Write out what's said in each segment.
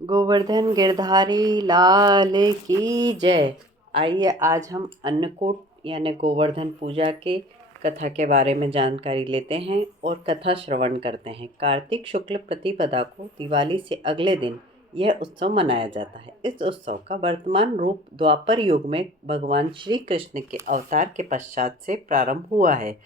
गोवर्धन गिरधारी लाल की जय। आइए आज हम अन्नकूट यानी गोवर्धन पूजा के कथा के बारे में जानकारी लेते हैं और कथा श्रवण करते हैं। कार्तिक शुक्ल प्रतिपदा को दिवाली से अगले दिन यह उत्सव मनाया जाता है। इस उत्सव का वर्तमान रूप द्वापर युग में भगवान श्री कृष्ण के अवतार के पश्चात से प्रारंभ हुआ है,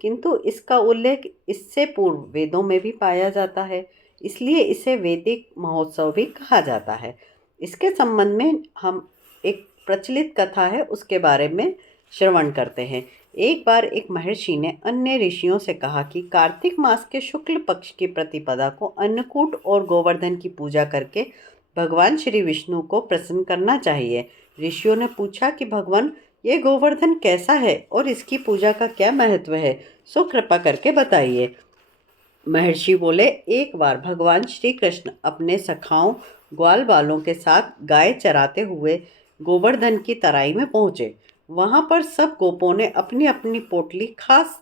किंतु इसका उल्लेख इससे पूर्व वेदों में भी पाया जाता है, इसलिए इसे वैदिक महोत्सव भी कहा जाता है। इसके संबंध में हम एक प्रचलित कथा है उसके बारे में श्रवण करते हैं। एक बार एक महर्षि ने अन्य ऋषियों से कहा कि कार्तिक मास के शुक्ल पक्ष की प्रतिपदा को अन्नकूट और गोवर्धन की पूजा करके भगवान श्री विष्णु को प्रसन्न करना चाहिए। ऋषियों ने पूछा कि भगवान, ये गोवर्धन कैसा है और इसकी पूजा का क्या महत्व है, सो कृपा करके बताइए। महर्षि बोले, एक बार भगवान श्री कृष्ण अपने सखाओं ग्वाल बालों के साथ गाय चराते हुए गोवर्धन की तराई में पहुंचे। वहां पर सब गोपों ने अपनी अपनी पोटली खास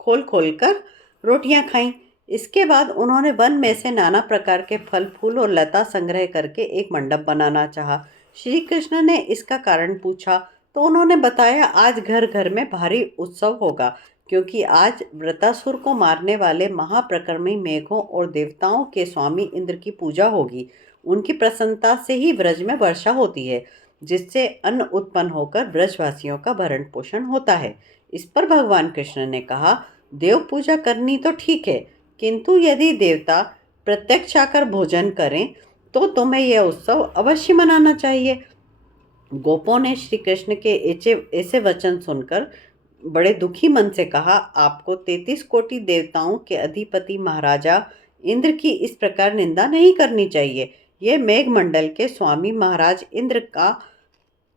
खोल खोल कर रोटियां खाईं। इसके बाद उन्होंने वन में से नाना प्रकार के फल फूल और लता संग्रह करके एक मंडप बनाना चाहा। श्री कृष्ण ने इसका कारण पूछा तो उन्होंने बताया, आज घर घर में भारी उत्सव होगा, क्योंकि आज वृतासुर को मारने वाले महाप्रकर्मी मेघों और देवताओं के स्वामी इंद्र की पूजा होगी। उनकी प्रसन्नता से ही ब्रज में वर्षा होती है, जिससे अन्न उत्पन्न होकर ब्रजवासियों का भरण पोषण होता है। इस पर भगवान कृष्ण ने कहा, देव पूजा करनी तो ठीक है, किंतु यदि देवता प्रत्यक्ष आकर भोजन करें तो तुम्हें यह उत्सव अवश्य मनाना चाहिए। गोपों ने श्री कृष्ण के ऐसे ऐसे वचन सुनकर बड़े दुखी मन से कहा, आपको 33 कोटि देवताओं के अधिपति महाराजा इंद्र की इस प्रकार निंदा नहीं करनी चाहिए। यह मेघमंडल के स्वामी महाराज इंद्र का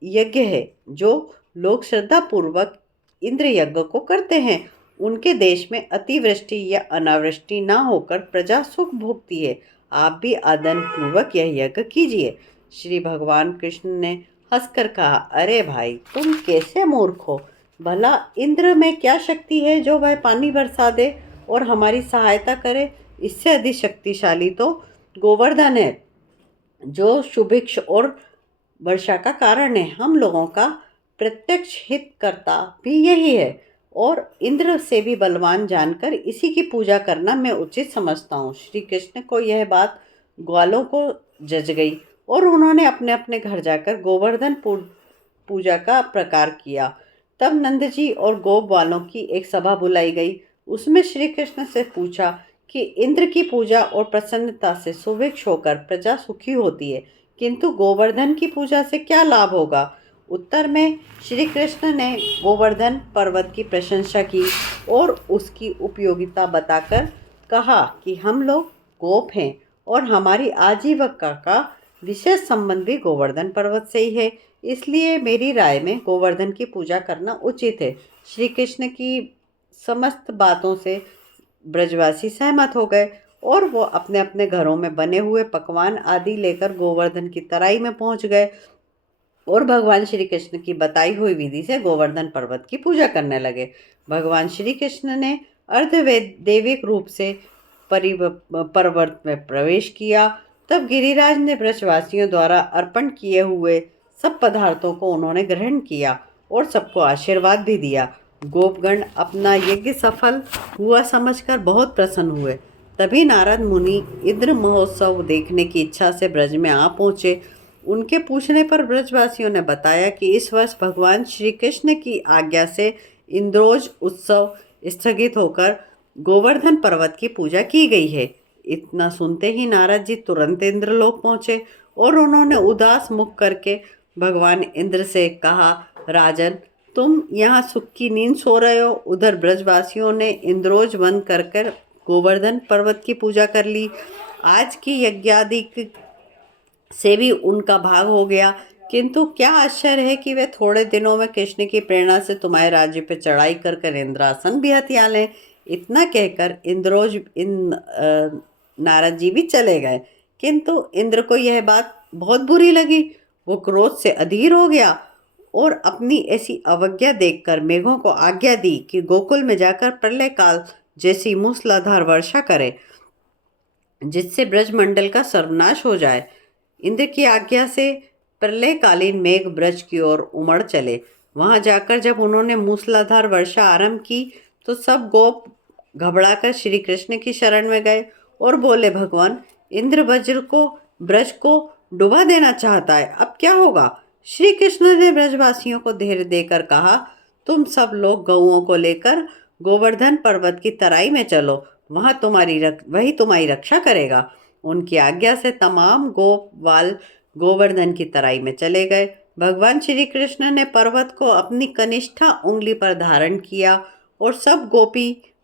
यज्ञ है, जो लोग श्रद्धा पूर्वक इंद्र यज्ञ को करते हैं। उनके देश में अतिवृष्टि या अनावृष्टि ना होकर प्रजा सुख भोगती है। आप भी आदर पूर्वक यह यज्ञ कीजिए। श्री भगवान कृष्ण ने हंसकर कहा, अरे भाई, तुम कैसे मूर्ख हो। भला इंद्र में क्या शक्ति है जो वह पानी बरसा दे और हमारी सहायता करे। इससे अधिक शक्तिशाली तो गोवर्धन है, जो सुभिक्ष और वर्षा का कारण है। हम लोगों का प्रत्यक्ष हित करता भी यही है, और इंद्र से भी बलवान जानकर इसी की पूजा करना मैं उचित समझता हूँ। श्री कृष्ण को यह बात ग्वालों को जच गई और उन्होंने अपने अपने घर जाकर गोवर्धन पूजा का प्रकार किया। तब नंद जी और गोप वालों की एक सभा बुलाई गई। उसमें श्री कृष्ण से पूछा कि इंद्र की पूजा और प्रसन्नता से सुभिक्ष होकर प्रजा सुखी होती है, किंतु गोवर्धन की पूजा से क्या लाभ होगा। उत्तर में श्री कृष्ण ने गोवर्धन पर्वत की प्रशंसा की और उसकी उपयोगिता बताकर कहा कि हम लोग गोप हैं और हमारी आजीविका का विशेष संबंध भी गोवर्धन पर्वत से ही है, इसलिए मेरी राय में गोवर्धन की पूजा करना उचित है। श्री कृष्ण की समस्त बातों से ब्रजवासी सहमत हो गए और वो अपने अपने घरों में बने हुए पकवान आदि लेकर गोवर्धन की तराई में पहुंच गए और भगवान श्री कृष्ण की बताई हुई विधि से गोवर्धन पर्वत की पूजा करने लगे। भगवान श्री कृष्ण ने दैविक रूप से पर्वत में प्रवेश किया। तब गिरिराज ने ब्रजवासियों द्वारा अर्पण किए हुए सब पदार्थों को उन्होंने ग्रहण किया और सबको आशीर्वाद भी दिया। गोपगण अपना यज्ञ सफल हुआ समझकर बहुत प्रसन्न हुए। तभी नारद मुनि इंद्र महोत्सव देखने की इच्छा से ब्रज में आ पहुँचे। उनके पूछने पर ब्रजवासियों ने बताया कि इस वर्ष भगवान श्री कृष्ण की आज्ञा से इंद्रोज उत्सव स्थगित होकर गोवर्धन पर्वत की पूजा की गई है। इतना सुनते ही नारद जी तुरंत इंद्रलोक पहुंचे और उन्होंने उदास मुख करके भगवान इंद्र से कहा, राजन, तुम यहाँ सुख की नींद सो रहे हो। उधर ब्रजवासियों ने इंद्रोज वन कर कर गोवर्धन पर्वत की पूजा कर ली। आज की यज्ञादि से भी उनका भाग हो गया, किंतु क्या आश्चर्य है कि वे थोड़े दिनों में कृष्ण की प्रेरणा से तुम्हारे राज्य पर चढ़ाई कर कर इंद्रासन भी हथिया लें। इतना कहकर नारद जी भी चले गए, किंतु इंद्र को यह बात बहुत बुरी लगी। वो क्रोध से अधीर हो गया और अपनी ऐसी अवज्ञा देखकर मेघों को आज्ञा दी कि गोकुल में जाकर प्रलय काल जैसी मूसलाधार वर्षा करे, जिससे ब्रजमंडल का सर्वनाश हो जाए। इंद्र की आज्ञा से प्रलयकालीन मेघ ब्रज की ओर उमड़ चले। वहां जाकर जब उन्होंने मूसलाधार वर्षा आरंभ की तो सब गोप घबराकर श्री कृष्ण की शरण में गए और बोले, भगवान, इंद्र वज्र को ब्रज को डुबा देना चाहता है, अब क्या होगा? श्री कृष्ण ने ब्रजवासियों को धैर्य देकर कहा, तुम सब लोग गौओं को लेकर गोवर्धन पर्वत की तराई में चलो, वही तुम्हारी रक्षा करेगा। उनकी आज्ञा से तमाम गोपवाल गोवर्धन की तराई में चले गए। भगवान श्री कृष्ण ने पर्वत को अपनी कनिष्ठा उंगली पर धारण किया और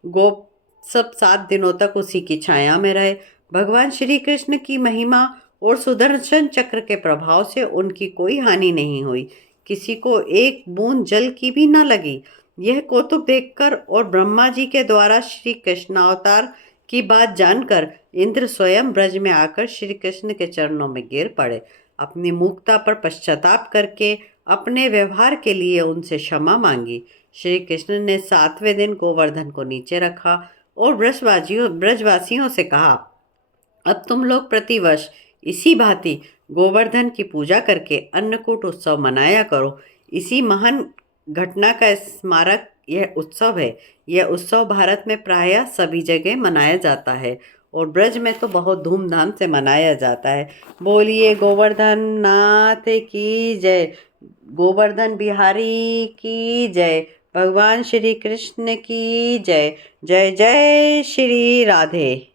गोप सब 7 दिनों तक उसी की छाया में रहे। भगवान श्री कृष्ण की महिमा और सुदर्शन चक्र के प्रभाव से उनकी कोई हानि नहीं हुई, किसी को एक बूंद जल की भी न लगी। यह कौतुक देखकर और ब्रह्मा जी के द्वारा श्री कृष्णावतार की बात जानकर इंद्र स्वयं ब्रज में आकर श्री कृष्ण के चरणों में गिर पड़े। अपनी मूर्खता पर पश्चाताप करके अपने व्यवहार के लिए उनसे क्षमा मांगी। श्री कृष्ण ने 7वें दिन गोवर्धन को नीचे रखा और ब्रजवासियों से कहा, अब तुम लोग प्रतिवर्ष इसी भांति गोवर्धन की पूजा करके अन्नकूट उत्सव मनाया करो। इसी महान घटना का स्मारक यह उत्सव है। यह उत्सव भारत में प्रायः सभी जगह मनाया जाता है और ब्रज में तो बहुत धूमधाम से मनाया जाता है। बोलिए गोवर्धन नाथ की जय, गोवर्धन बिहारी की जय, भगवान श्री कृष्ण की जय। जय जय श्री राधे।